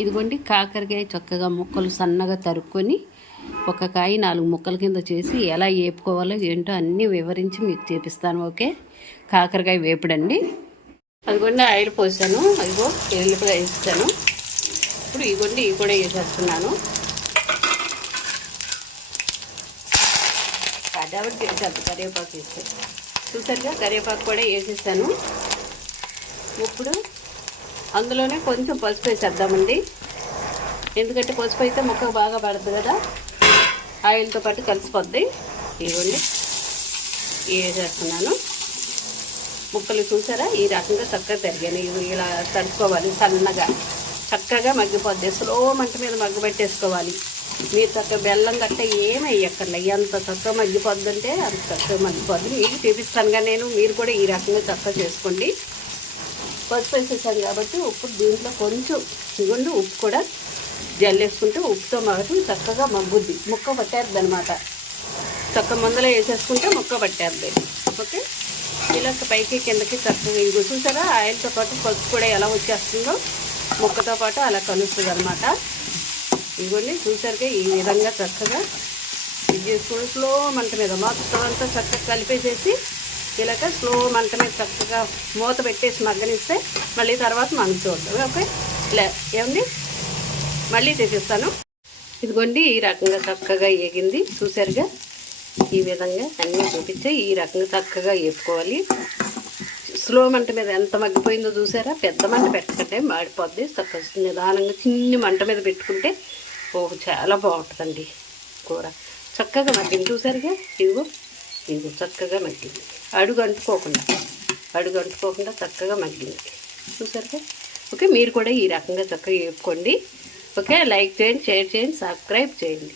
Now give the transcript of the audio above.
ఇదిగోండి కాకరకాయ చక్కగా ముక్కలు సన్నగా తరుక్కొని ఒక కాయ 4 ముక్కల కింద చేసి ఎలా వేపుకోవాలో ఏంటో అన్నీ వివరించి మీకు చూపిస్తాను. ఓకే, కాకరకాయ వేపుడండి. అదిగోండి ఆయిల్ పోసాను, అదిగో ఎల్లిపాయ వేస్తాను. ఇప్పుడు ఇదిగోండి ఇవి కూడా వేసేస్తున్నాను. కాబట్టి తెలిసాను కరివేపాకు వేస్తే చూసారుగా, కరివేపాకు కూడా వేసేసాను. ఇప్పుడు అందులోనే కొంచెం పసుపు వేసేద్దామండి, ఎందుకంటే పసుపు అయితే ముక్కకు బాగా పడుతుంది కదా, ఆయిల్తో పాటు కలిసిపోద్ది. ఇవ్వండి వేసేస్తున్నాను. ముక్కలు చూసారా ఈ రకంగా చక్కగా తరిగాను. ఇలా తడుచుకోవాలి, సన్నగా చక్కగా మగ్గిపోద్ది. స్లో మంట మీద మగ్గబెట్టేసుకోవాలి. మీరు చక్కగా బెల్లం గట్ట ఏమి వేయక్కర్లే, ఎంత చక్కగా మగ్గిపోద్ది అంటే అంత చక్కగా మగ్గిపోద్ది. మీకు చూపిస్తానుగా నేను, మీరు కూడా ఈ రకంగా చక్కగా చేసుకోండి. పసుపు వేసేసాను కాబట్టి ఉప్పు దీంట్లో కొంచెం ఇవ్వండి, ఉప్పు కూడా జల్లేసుకుంటే ఉప్పుతో మగటి చక్కగా మగ్గుద్ది, ముక్క పట్టేద్ది అనమాట. చక్క ముందర వేసేసుకుంటే ముక్క పట్టేద్ది. ఓకే, ఇలా పైకి కిందకి చక్కగా ఇవి చూసారా, ఆయిల్తో పాటు పసుపు కూడా ఎలా వచ్చేస్తుందో ముక్కతో పాటు అలా కలుస్తుంది అనమాట. ఇవ్వండి చూసారుగా ఈ విధంగా చక్కగా ఇది చేసుకుని స్లో మంట మీద మొత్తం అంతా చక్కగా కలిపేసేసి ఇలాగ స్లో మంట మీద చక్కగా మూత పెట్టేసి మగ్గనిస్తే మళ్ళీ తర్వాత మనం చూద్దాం. ఓకే, ఇలా ఏమండి మళ్ళీ తెచ్చిస్తాను. ఇదిగోండి ఈ రకంగా చక్కగా వేగింది చూసారుగా, ఈ విధంగా అన్నీ చూపించి ఈ రకంగా చక్కగా వేసుకోవాలి. స్లో మంట మీద ఎంత మగ్గిపోయిందో చూసారా, పెద్ద మంట పెట్టకంటే మాడిపోద్ది. చక్కగా నిదానంగా చిన్ని మంట మీద పెట్టుకుంటే చాలా బాగుంటుందండి కూర. చక్కగా మగ్గింది చూసారుగా, ఇదిగో చక్కగా మగ్గింది, అడుగు అంటుకోకుండా చక్కగా మగ్గింది చూసారుగా. ఓకే, మీరు కూడా ఈ రకంగా చక్కగా వేపుకోండి. ఓకే, లైక్ చేయండి, షేర్ చేయండి, సబ్స్క్రైబ్ చేయండి.